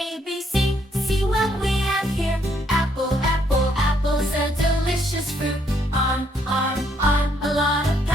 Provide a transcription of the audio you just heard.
A, B, C, see what we have here. Apple, apple, apple's a delicious fruit. On, a lot of